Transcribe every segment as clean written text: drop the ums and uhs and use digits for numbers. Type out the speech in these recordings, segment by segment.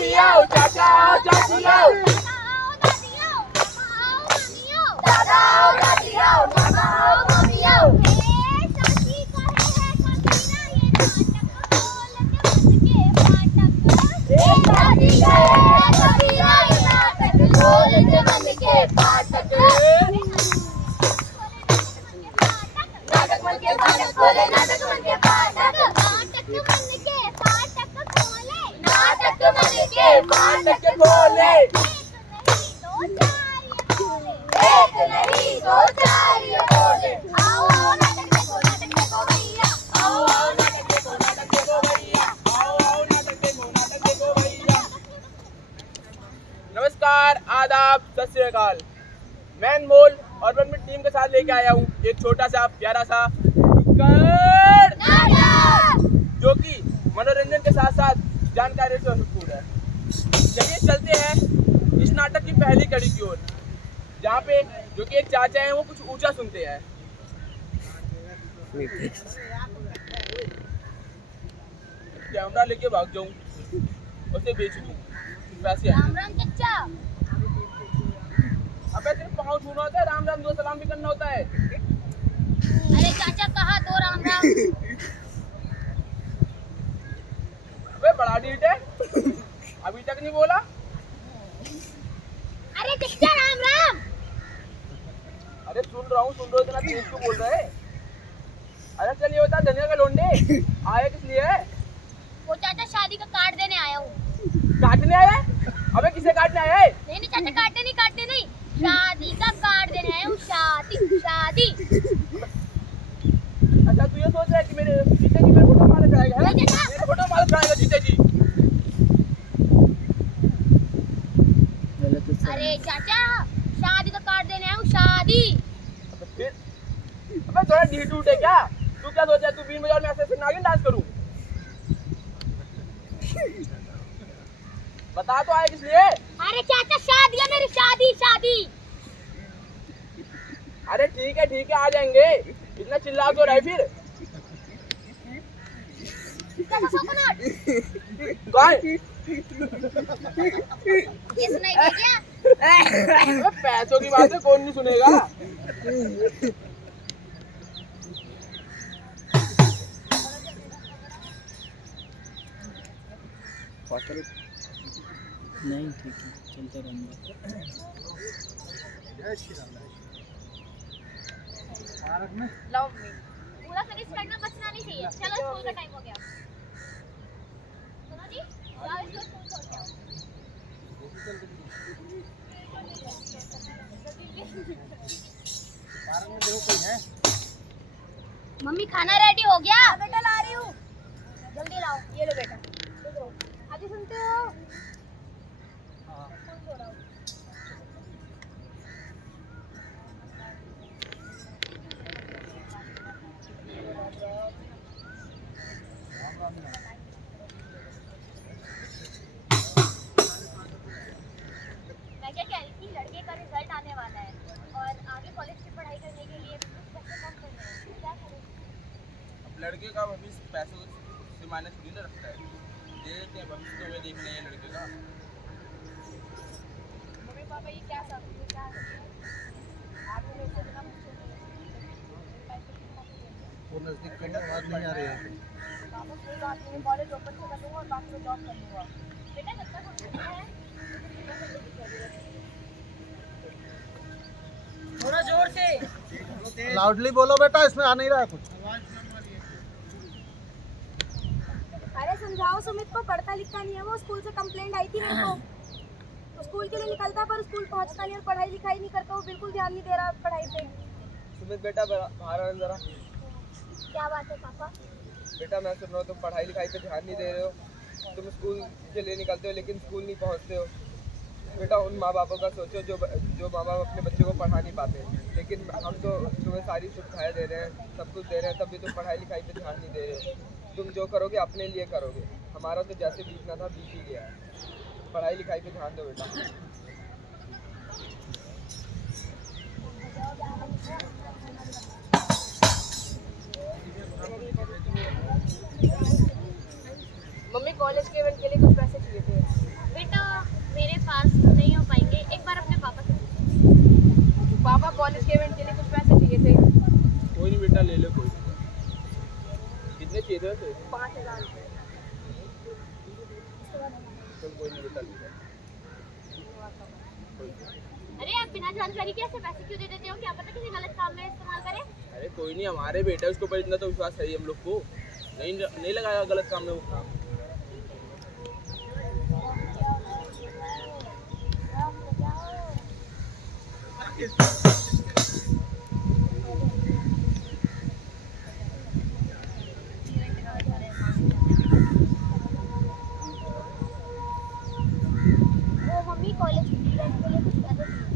दादी आओ, चाचा आओ, चाची आओ, दादा आओ, दादी आओ, मामा आओ, मम्मी आओ। दादी गए कबीरा नाटक खोलते मन के फाटक। नाटक मन के फाटक खोले, नाटक मन के फाटक, नाटक मन के फाटक खोले, नाटक मन के फाटक खोले। एक नहीं दो चार ये बोले, आओ आओ नाटक देखो भैया, आओ आओ नाटक देखो भैया, आओ आओ नाटक देखो भैया। नमस्कार, आदाब, सत श्री अकाल। मैं अनमोल और मैं अपनी टीम के साथ लेके आया हूँ एक छोटा सा प्यारा सा नुक्कड़ जो कि मनोरंजन के साथ साथ जानकारी से भरपूर है। चलिए चलते हैं इस नाटक की पहली कड़ी की ओर, जहाँ पे जो कि एक चाचा हैं वो कुछ ऊंचा सुनते हैं। कैमरा लेके भाग जाऊँ, उसे बेच दूँ, पैसे आएंगे। राम राम चचा। अबे सिर्फ पाँव छूना होता है, राम राम दो सलाम भी करना होता है। अरे चाचा कहा दो राम राम। अबे बड़ा डीट है, अभी तक नहीं बोला। अरे चचा राम राम। अरे सुन रहा हूँ इतना तेज क्यों बोल रहे? अरे चल ये बता, धनिया का लोंडे आया किस लिए है? वो चाचा शादी का कार्ड देने आया हूँ। काटने आया है? अबे किसे काटने आया है? नहीं चाचा काटने नहीं, शादी का कार्ड देने आया हूँ। शादी। अच्छा तू ये सोच रहा है कि मेरे जीते जी मेरे फोटो मारा जाएगा है? नहीं चाचा। मेरे फोटो मारा जाएगा जीते जी। अरे चाचा शादी का कार्ड देने आया हूँ, शादी। अबे थोड़ा ढीठ उठ है क्या? तू क्या सोचा तू बीन बाजार में ऐसे नागिन डांस करूं? बता तो आया किस लिए? अरे चाचा शादी है मेरी, शादी। अरे ठीक है आ जाएंगे, इतना चिल्ला क्यों रहा है फिर? कौन? ये सुनाई दे क्या? पैसों की बात है, कौन नहीं सुनेगा? नहीं ठीक है, चलते रहेंगे। लव मी पूरा फिनिश करना, बचना नहीं चाहिए। चलो स्कूल का टाइम हो गया। सुनो जी, जाओ इसको स्कूल छोड़ के आओ। मम्मी खाना रेडी हो गया? बेटा ला रही हूँ, जल्दी लाओ। ये लो बेटा, आगे सुनते हो? मैं क्या कह रही थी, लड़के का रिजल्ट आने वाला है और आगे कॉलेज की पढ़ाई करने के लिए पैसे कम करने हैं, क्या करें? अब लड़के का भविष्य पैसों से मायने थोड़ी ना रखता है। देखते हैं भविष्य तो हमें देखना है लड़के का। मम्मी पापा ये क्या सब क्या आप मेरे से बिना पूछे वो नजदीक करना आवाज नहीं आ रही है। पापा कोई बात नहीं, कॉलेज ओपन से कर लूँगा और बाकी में जॉब कर लूँगा। बेटा जब तक हम सीखना है थोड़ा जोर से लाउडली बोलो बेटा, इसमें आ नहीं रहा है कुछ। अरे समझाओ सुमित को, पढ़ता लिखता नहीं है वो। स्कूल से कंप्लेंट आई थी मेरे को। तो स्कूल के लिए निकलता पर स्कूल पहुंचता नहीं और पढ़ाई लिखाई नहीं करता। वो बिल्कुल ध्यान नहीं दे रहा पढ़ाई पे। सुमित बेटा बाहर आ जरा। क्या बात है पापा? बेटा मैं सुन रहा हूँ तुम पढ़ाई लिखाई पे ध्यान नहीं दे रहे हो। तुम स्कूल के लिए निकलते हो लेकिन स्कूल नहीं पहुँचते हो। बेटा उन माँ बापों का सोचो जो माँ बाप अपने बच्चों को पढ़ा नहीं पाते। लेकिन हम तो तुम्हें सारी सुविधाएं दे रहे हैं, सब कुछ दे रहे हैं, तब भी तुम पढ़ाई लिखाई पे ध्यान नहीं दे रहे हो। तुम जो करोगे अपने लिए करोगे। हमारा तो जैसे बीतना था बीत ही गया है। पढ़ाई लिखाई पे ध्यान दो बेटा। मम्मी कॉलेज के इवेंट के लिए कुछ पैसे चाहिए थे। पास नहीं हो पाएंगे, एक बार अपने पापा से पूछो। पापा कॉलेज के इवेंट के लिए कुछ पैसे चाहिए थे। कोई नहीं बेटा, ले लो, कोई नहीं। कितने चाहिए थे वैसे? 5,000 रुपये। तो कोई नहीं बेटा, ले लो। अरे आप बिना जानकारी के ऐसे पैसे क्यों दे देते हो? क्या पता किसी गलत काम में इस्तेमाल करें। अरे कोई नहीं, हमारे बेटा उसको पर इतना तो विश्वास है ही हम लोग को, नहीं लगाया गलत काम में वो। मम्मी कॉलेज इवेंट के लिए कुछ पैसे चाहिए।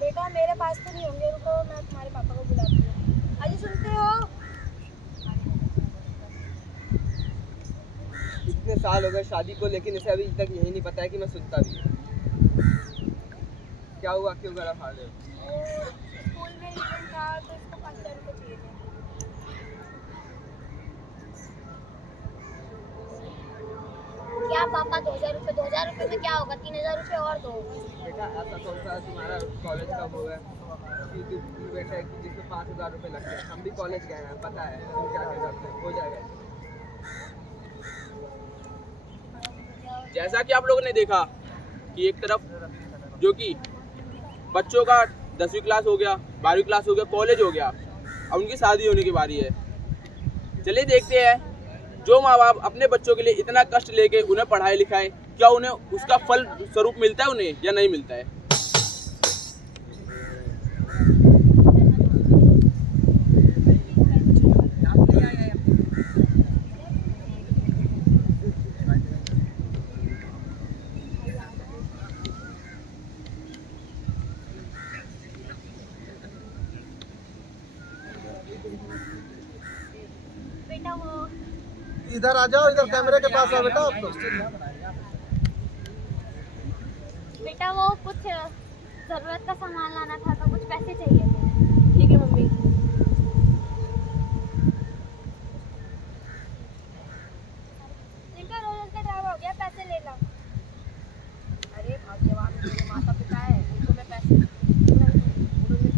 बेटा मेरे पास तो नहीं होंगे, रुको मैं तुम्हारे पापा को बुलाती हूँ। अजी सुनते हो? इतने साल हो गए शादी को, लेकिन इसे अभी तक यही नहीं पता है कि मैं सुनता भी हूँ। क्या हुआ, क्यों गला फाड़ रहे हो? स्कूल में इवेंट था तो इसको 5,000 रुपये चाहिए थे। क्या पापा 2,000 रुपये में क्या होगा? 3,000 रुपये और दो। बेटा ऐसा कौन सा तुम्हारा कॉलेज का वो है कि तुम बेटा है कि जिसमें 5,000 रुपये लगते हैं? हम भी कॉलेज गए हैं, पता है तुम क्या क्या करते हो, हो जाएगा। जैसा कि आप लोगों ने देखा कि एक तरफ जो कि बच्चों का 10वीं क्लास हो गया, 12वीं क्लास हो गया, कॉलेज हो गया, अब उनकी शादी होने की बारी है। चलिए देखते हैं जो माँ बाप अपने बच्चों के लिए इतना कष्ट लेके उन्हें पढ़ाई लिखाए, क्या उन्हें उसका फल स्वरूप मिलता है उन्हें या नहीं मिलता है। बेटा वो इधर आ जाओ, इधर कैमरे के पास आओ बेटा। आप तो बेटा वो कुछ जरूरत का सामान लाना था तो कुछ पैसे चाहिए थे। ठीक है मम्मी। इनका रोज का ड्रामा हो गया, पैसे लेना। अरे भाग्यवान मेरे माता पिता है, उनको मैं पैसे उन्होंने मुझे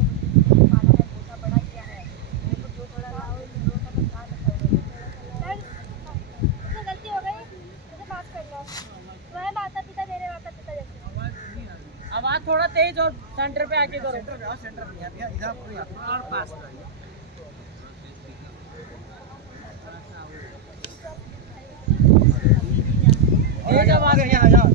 पाला है, पोसा बड़ा किया है। मेरे को जो थोड़ा रहा हो जरूरत है मैं कहा सर मुझसे गलती हो गई, मुझे माफ करना। तुम्हारे माता पिता मेरे माता पिता जैसे। आवाज थोड़ा तेज और सेंटर पे आके करो। तेज आवाज में आ जाओ।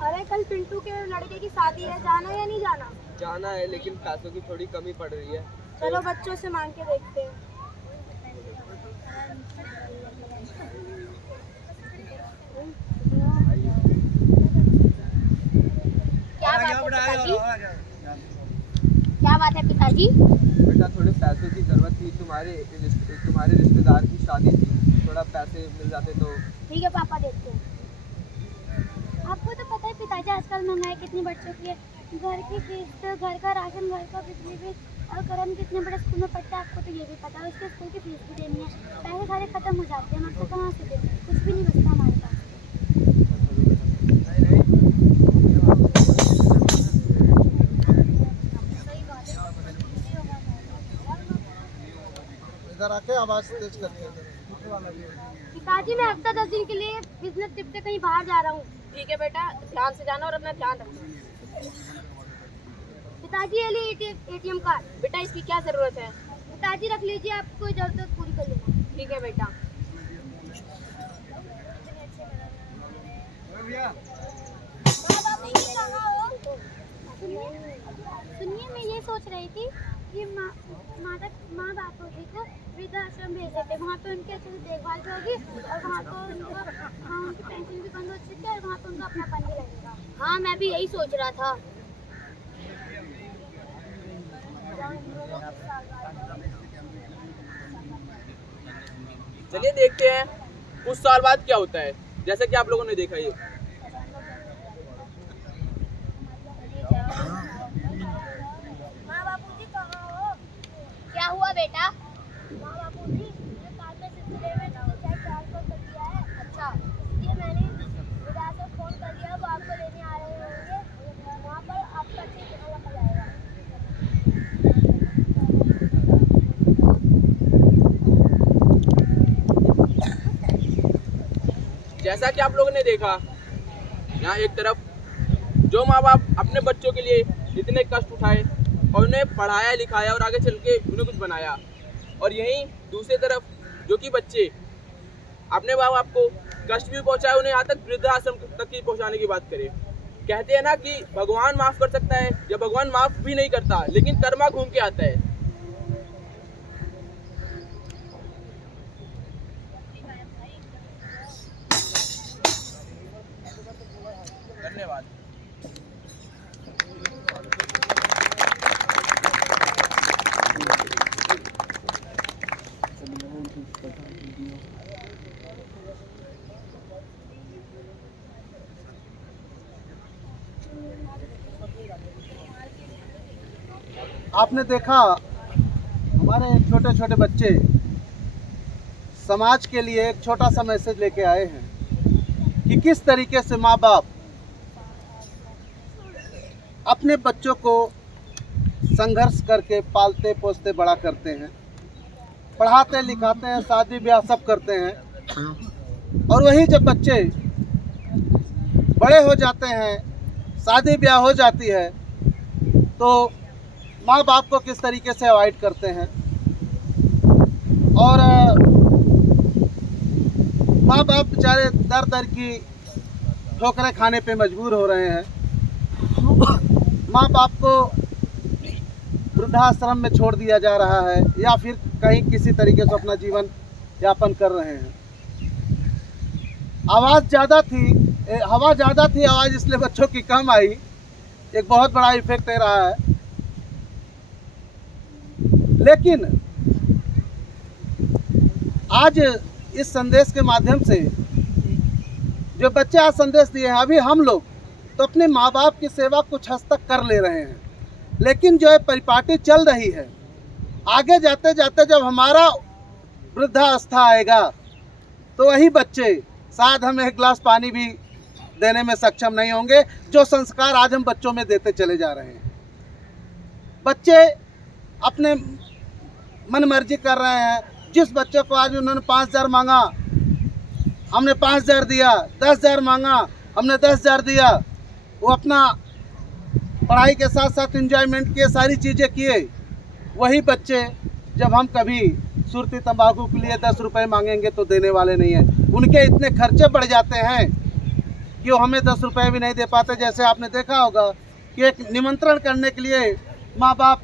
अरे कल पिंटू के लड़के की शादी है, जाना या नहीं जाना? जाना है, लेकिन पैसों की थोड़ी कमी पड़ रही है। चलो बच्चों से मांग के देखते हैं। क्या बात है पिताजी? क्या बात है पिताजी? बेटा थोड़े पैसों की जरूरत थी, तुम्हारे रिश्तेदार की शादी थी, थोड़ा पैसे मिल जाते तो। ठीक है पापा, देखते हैं। आपको तो पता है पिताजी आजकल महंगाई कितनी बढ़ चुकी है। घर की किस्त, घर का राशन, घर का बिजली बिल, और करण कितने बड़े स्कूल में पढ़ता है आपको तो ये भी पता है। उसके स्कूल की फीस भी देनी है, पैसे सारे खत्म हो जाते हैं, हम आपको कहाँ से दें? कुछ भी नहीं बचता हमारे पास। इधर आके आवाज तेज करके। पिताजी मैं हफ्ता 10 दिन के लिए बिजनेस ट्रिप से कहीं बाहर जा रहा हूँ। ठीक है बेटा, ध्यान से जाना और अपना ध्यान रखना। पिताजी ये लीजिए ATM कार्ड। बेटा इसकी क्या जरूरत है? पिताजी रख लीजिए, आपको कोई जरूरत पूरी कर लेना। ठीक है बेटा। सुनिए, मैं ये सोच रही थी कि माँ बापों जी को वृद्धाश्रम भेज देते, वहाँ पे उनकी अच्छे से देखभाल भी होगी और वहाँ पर उनकी पेंशन भी बंद हो चुकी है और वहाँ पर उनका अपनापन भी लगेगा। हाँ मैं भी यही सोच रहा था। चलिए देखते हैं कुछ साल बाद क्या होता है, जैसे कि आप लोगों ने देखा ये। माँ बापूजी कहाँ हो? क्या हुआ बेटा? माँ बापूजी, मेरे कार्ड में सिलसिले में 9 ट्रांसफर जैसा कि आप लोगों ने देखा, यहाँ एक तरफ जो माँ बाप अपने बच्चों के लिए इतने कष्ट उठाए और उन्हें पढ़ाया लिखाया और आगे चल के उन्हें कुछ बनाया, और यहीं दूसरी तरफ जो कि बच्चे अपने माँ बाप को कष्ट भी पहुँचाए, उन्हें यहाँ तक वृद्धाश्रम तक की पहुँचाने की बात करें। कहते हैं ना कि भगवान माफ़ कर सकता है, जब भगवान माफ़ भी नहीं करता लेकिन कर्मा घूम के आता है। धन्यवाद। आपने देखा हमारे छोटे छोटे बच्चे समाज के लिए एक छोटा सा मैसेज लेके आए हैं कि किस तरीके से माँ बाप अपने बच्चों को संघर्ष करके पालते पोसते बड़ा करते हैं, पढ़ाते लिखाते हैं, शादी ब्याह सब करते हैं, और वही जब बच्चे बड़े हो जाते हैं, शादी ब्याह हो जाती है, तो माँ बाप को किस तरीके से अवॉइड करते हैं और माँ बाप बेचारे दर दर की ठोकरें खाने पे मजबूर हो रहे हैं। माँ बाप को वृद्धाश्रम में छोड़ दिया जा रहा है या फिर कहीं किसी तरीके से अपना जीवन यापन कर रहे हैं। हवा ज़्यादा थी, आवाज़ इसलिए बच्चों की कम आई, एक बहुत बड़ा इफेक्ट दे रहा है। लेकिन आज इस संदेश के माध्यम से जो बच्चे आज संदेश दिए हैं, अभी हम लोग तो अपने माँ बाप की सेवा कुछ हद तक कर ले रहे हैं, लेकिन जो है परिपाटी चल रही है, आगे जाते जाते जब हमारा वृद्धावस्था आएगा तो वही बच्चे शायद हमें एक गिलास पानी भी देने में सक्षम नहीं होंगे, जो संस्कार आज हम बच्चों में देते चले जा रहे हैं। बच्चे अपने मन मर्जी कर रहे हैं। जिस बच्चे को आज उन्होंने 5,000 मांगा, हमने 5,000 दिया, 10,000 मांगा, हमने 10,000 दिया, वो अपना पढ़ाई के साथ साथ एंजॉयमेंट किए, सारी चीज़ें किए। वही बच्चे जब हम कभी सुरती तंबाकू के लिए 10 रुपये मांगेंगे तो देने वाले नहीं हैं। उनके इतने खर्चे बढ़ जाते हैं कि वो हमें 10 रुपये भी नहीं दे पाते। जैसे आपने देखा होगा कि एक निमंत्रण करने के लिए माँ बाप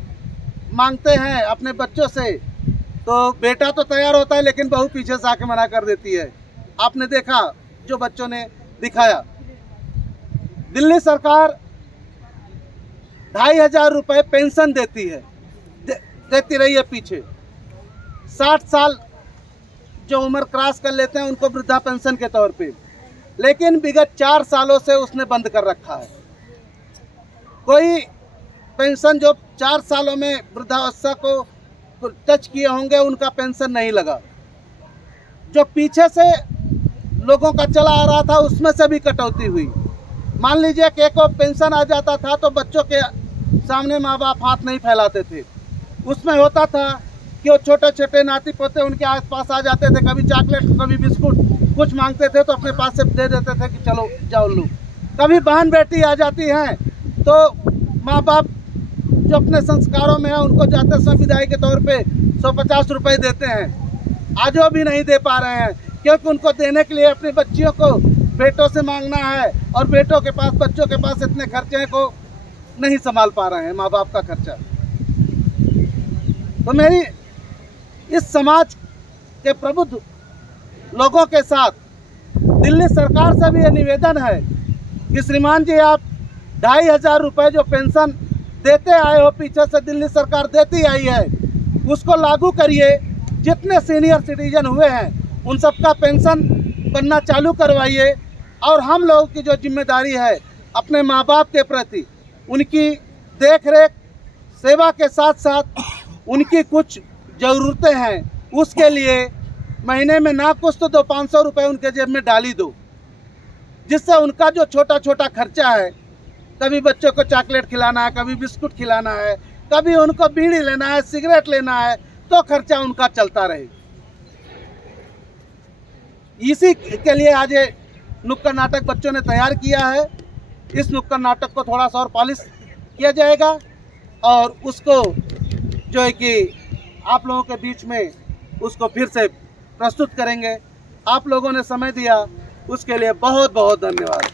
मांगते हैं अपने बच्चों से, तो बेटा तो तैयार होता है लेकिन बहू पीछे से आके मना कर देती है। आपने देखा जो बच्चों ने दिखाया। दिल्ली सरकार 2,500 रुपये पेंशन देती है, देती रही है पीछे। 60 साल जो उम्र क्रॉस कर लेते हैं उनको वृद्धा पेंशन के तौर पे, लेकिन विगत 4 सालों से उसने बंद कर रखा है। कोई पेंशन जो 4 सालों में वृद्धावस्था को टच किए होंगे उनका पेंशन नहीं लगा। जो पीछे से लोगों का चला आ रहा था उसमें से भी कटौती हुई। मान लीजिए कि एक पेंशन आ जाता था तो बच्चों के सामने माँ बाप हाथ नहीं फैलाते थे। उसमें होता था कि वो छोटे छोटे नाती पोते उनके आस पास आ जाते थे, कभी चॉकलेट कभी बिस्कुट कुछ मांगते थे तो अपने पास से दे देते थे कि चलो जाओ लो। कभी बहन बेटी आ जाती हैं तो माँ बाप जो अपने संस्कारों में है उनको जाते समय विदाई के तौर पे 150 रुपये देते हैं। आज वो भी नहीं दे पा रहे हैं क्योंकि उनको देने के लिए अपनी बच्चियों को बेटों से मांगना है और बेटों के पास बच्चों के पास इतने खर्चे को नहीं संभाल पा रहे हैं माँ बाप का खर्चा। तो मेरी इस समाज के प्रबुद्ध लोगों के साथ दिल्ली सरकार से भी ये निवेदन है कि श्रीमान जी आप 2,500 रुपये जो पेंशन देते आए हो, पीछे से दिल्ली सरकार देती आई है, उसको लागू करिए। जितने सीनियर सिटीजन हुए हैं उन सबका पेंशन बनना चालू करवाइए और हम लोगों की जो जिम्मेदारी है अपने माँ बाप के प्रति उनकी देख रेख सेवा के साथ साथ उनकी कुछ ज़रूरतें हैं, उसके लिए महीने में ना कुछ तो 200-500 रुपये उनके जेब में डाली दो, जिससे उनका जो छोटा छोटा खर्चा है, कभी बच्चों को चॉकलेट खिलाना है, कभी बिस्कुट खिलाना है, कभी उनको बीड़ी लेना है, सिगरेट लेना है, तो खर्चा उनका चलता रहे। इसी के लिए आज नुक्कड़ नाटक बच्चों ने तैयार किया है। इस नुक्कड़ नाटक को थोड़ा सा और पॉलिश किया जाएगा और उसको जो है कि आप लोगों के बीच में उसको फिर से प्रस्तुत करेंगे। आप लोगों ने समय दिया उसके लिए बहुत बहुत धन्यवाद।